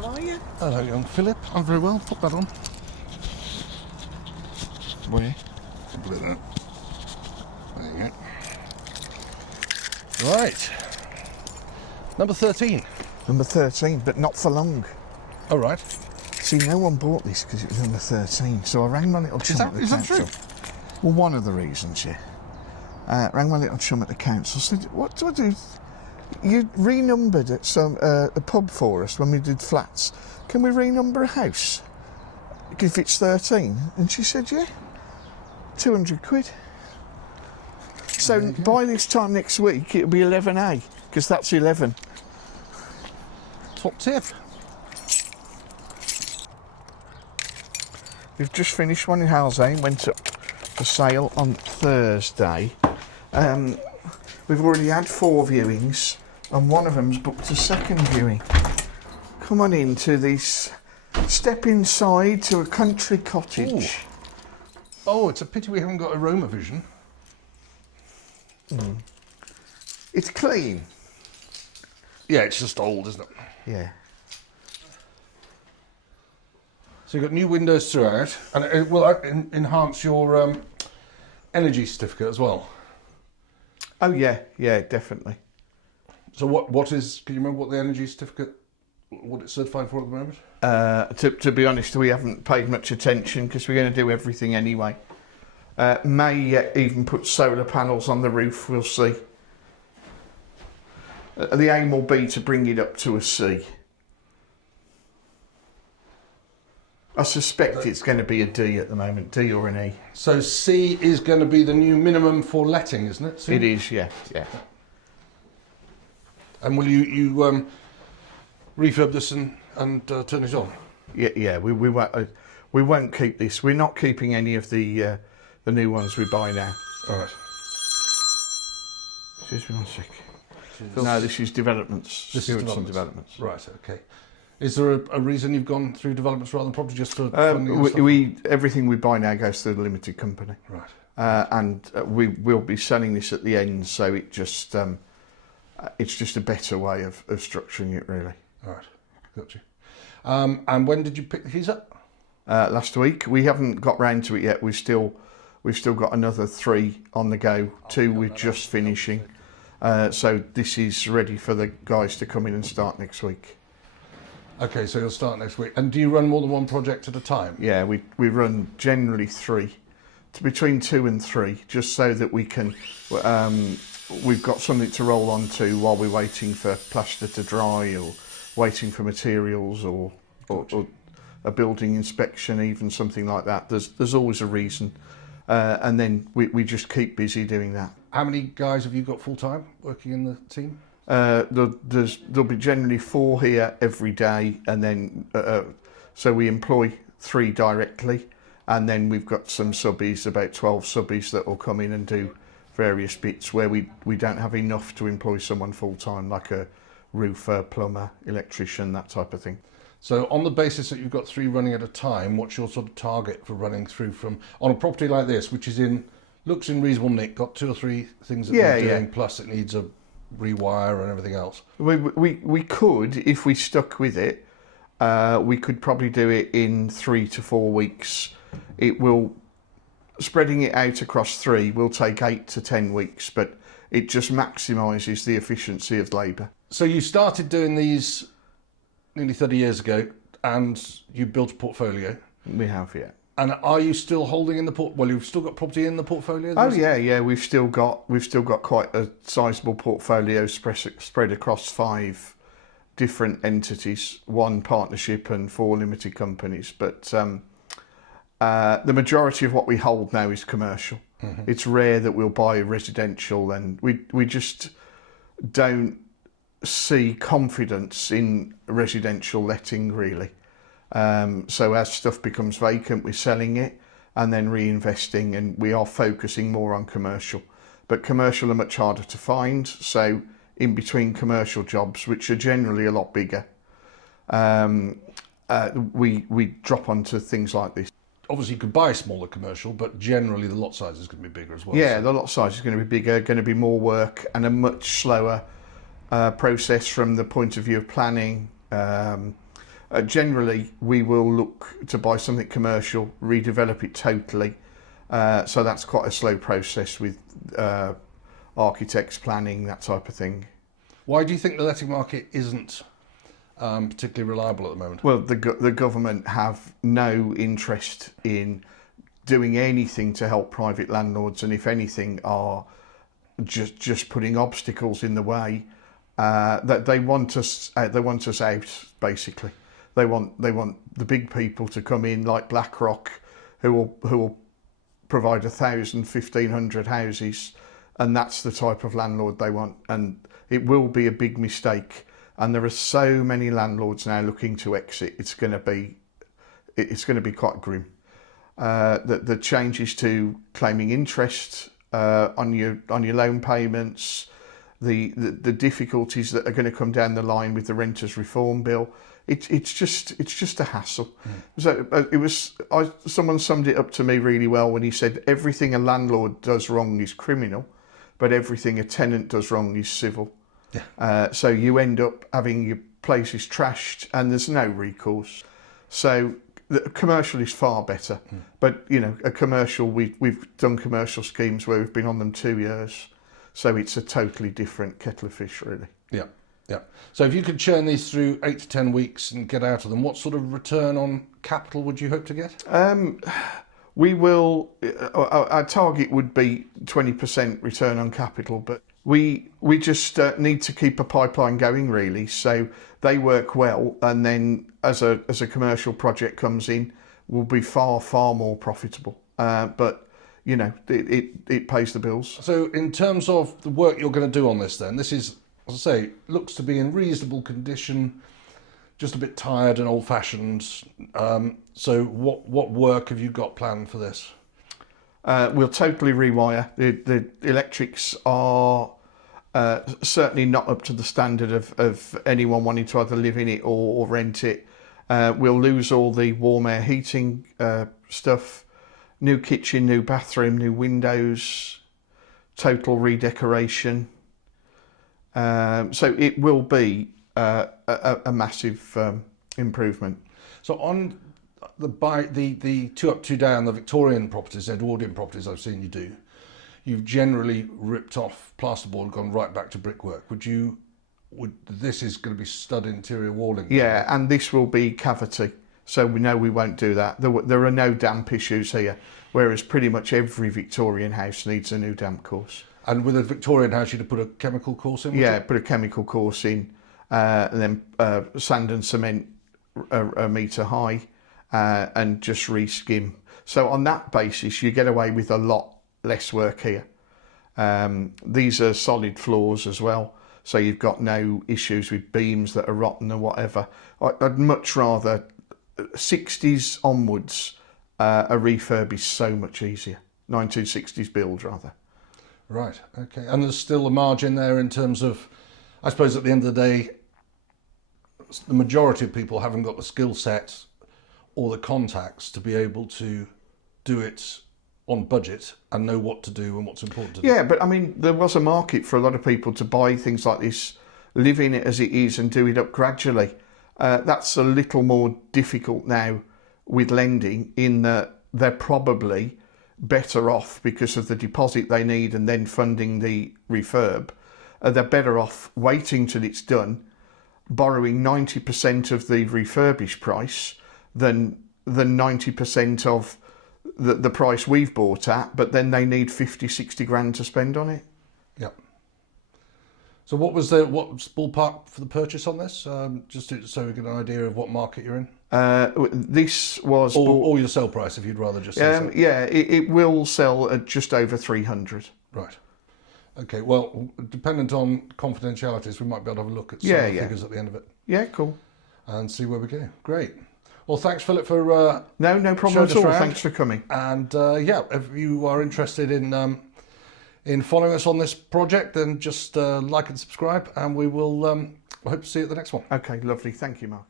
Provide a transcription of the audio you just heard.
how are you? Hello, young Philip. I'm very well. Put that on. Where? Put it there. There you go. Right. Number 13. Number 13, but not for long. All right. See, no one bought this because it was number 13, so I rang my little chum at the council. Is that true? Well, one of the reasons, yeah. Rang my little chum at the council, said, what do I do? You renumbered at a pub for us when we did flats. Can we renumber a house if it's 13? And she said, yeah, 200 quid. So by this time next week, it'll be 11A, because that's 11. Top tip. We've just finished one in Halsey, went up for sale on Thursday. We've already had 4 viewings, and one of them's booked a second viewing. Come on into this, step inside to a country cottage. Ooh. Oh, it's a pity we haven't got aroma vision. It's clean. Yeah, it's just old, isn't it? Yeah. So you've got new windows throughout, and it will enhance your energy certificate as well. Oh yeah, yeah, definitely. So what is? Can you remember what the energy certificate, what it's certified for at the moment? To be honest, we haven't paid much attention because we're going to do everything anyway. May even put solar panels on the roof. We'll see. The aim will be to bring it up to a C. I suspect it's going to be a D at the moment, D or an E. So C is going to be the new minimum for letting, isn't it? C? It is, yeah, yeah. And will you refurb this and turn it on? Yeah, yeah. We won't keep this. We're not keeping any of the new ones we buy now. All right. Excuse me one sec. No, this is developments. This is developments. Right. Okay. Is there a reason you've gone through developments rather than property, just for funding and stuff? Everything we buy now goes through the limited company. Right. And we will be selling this at the end, so it just it's just a better way of structuring it, really. All right. Got you. And when did you pick the keys up? Last week. We haven't got round to it yet. We've still got another 3 on the go. 2 we're just finishing. So this is ready for the guys to come in and start next week. Okay, so you'll start next week. And do you run more than one project at a time? Yeah, we run generally 3, between 2 and 3, just so that we can. We've got something to roll on to while we're waiting for plaster to dry, or waiting for materials, or a building inspection, even something like that. There's always a reason, and then we just keep busy doing that. How many guys have you got full time working in the team? There'll be generally 4 here every day, and then so we employ 3 directly, and then we've got some subbies, about 12 subbies that will come in and do various bits where we don't have enough to employ someone full time, like a roofer, plumber, electrician, that type of thing. So on the basis that you've got 3 running at a time, what's your sort of target for running through from on a property like this, which is looks in reasonable nick, got 2 or 3 things that we're doing, plus it needs a rewire and everything else? We could, if we stuck with it, we could probably do it in 3 to 4 weeks. Spreading it out across 3 will take 8 to 10 weeks, but it just maximises the efficiency of labour. So you started doing these nearly 30 years ago, and you built a portfolio. We have, yeah. And are you still holding in the well, you've still got property in the portfolio? Oh yeah. We've still got quite a sizable portfolio spread across 5 different entities, 1 partnership and 4 limited companies. But the majority of what we hold now is commercial. Mm-hmm. It's rare that we'll buy residential, and we just don't see confidence in residential letting, really. So as stuff becomes vacant, we're selling it and then reinvesting, and we are focusing more on commercial. But commercial are much harder to find, so in between commercial jobs, which are generally a lot bigger, we drop onto things like this. Obviously you could buy smaller commercial, but generally the lot size is going to be bigger as well. Yeah, so. The lot size is going to be bigger, going to be more work, and a much slower process from the point of view of planning, Generally, we will look to buy something commercial, redevelop it totally. So that's quite a slow process with architects, planning, that type of thing. Why do you think the letting market isn't particularly reliable at the moment? Well, the government have no interest in doing anything to help private landlords, and if anything, are just putting obstacles in the way. That they want us out, basically. They want the big people to come in, like BlackRock, who will provide 1,000, 1,500 houses, and that's the type of landlord they want. And it will be a big mistake. And there are so many landlords now looking to exit. It's going to be quite grim. The changes to claiming interest on your loan payments, the difficulties that are going to come down the line with the renters reform bill. It's just a hassle. So someone summed it up to me really well when he said everything a landlord does wrong is criminal, but everything a tenant does wrong is civil. Yeah. So you end up having your places trashed and there's no recourse. So the commercial is far better. But a commercial, we've done commercial schemes where we've been on them 2 years. So it's a totally different kettle of fish, really. Yeah. Yeah. So if you could churn these through 8 to 10 weeks and get out of them, what sort of return on capital would you hope to get? We will. Our target would be 20% return on capital, but we just need to keep a pipeline going, really. So they work well, and then as a commercial project comes in, we'll be far more profitable. But it pays the bills. So in terms of the work you're going to do on this, then this is, as I say, looks to be in reasonable condition, just a bit tired and old-fashioned. So what work have you got planned for this? We'll totally rewire. The electrics are certainly not up to the standard of anyone wanting to either live in it or rent it. We'll lose all the warm air heating stuff, new kitchen, new bathroom, new windows, total redecoration. So it will be a massive improvement. So on the 2 Up 2 Down, the Victorian properties, Edwardian properties I've seen you do, you've generally ripped off plasterboard and gone right back to brickwork. This is going to be stud interior walling? Yeah, and this will be cavity. So we know we won't do that. There are no damp issues here, whereas pretty much every Victorian house needs a new damp course. And with a Victorian house, you'd have put a chemical course in? Yeah, put a chemical course in, and then sand and cement a metre high, and just re-skim. So on that basis, you get away with a lot less work here. These are solid floors as well, so you've got no issues with beams that are rotten or whatever. I'd much rather 60s onwards, a refurb is so much easier. 1960s build, rather. Right, okay. And there's still a margin there in terms of, I suppose at the end of the day, the majority of people haven't got the skill set or the contacts to be able to do it on budget and know what to do and what's important to do. Yeah, but I mean, there was a market for a lot of people to buy things like this, live in it as it is and do it up gradually. That's a little more difficult now with lending, in that they're probably better off because of the deposit they need and then funding the refurb. They're better off waiting till it's done, borrowing 90% of the refurbished price than 90% of the price we've bought at, but then they need 50, 60 grand to spend on it. Yeah. So what's ballpark for the purchase on this? Just so we get an idea of what market you're in. This was... Or your sell price, if you'd rather just say so. Yeah, it will sell at just over 300. Right. Okay, well, dependent on confidentialities, we might be able to have a look at some figures at the end of it. Yeah, cool. And see where we go. Great. Well, thanks, Philip, for no problem at all. Thanks for coming. And if you are interested in following us on this project, then just like and subscribe, and we will hope to see you at the next one. Okay, lovely. Thank you, Mark.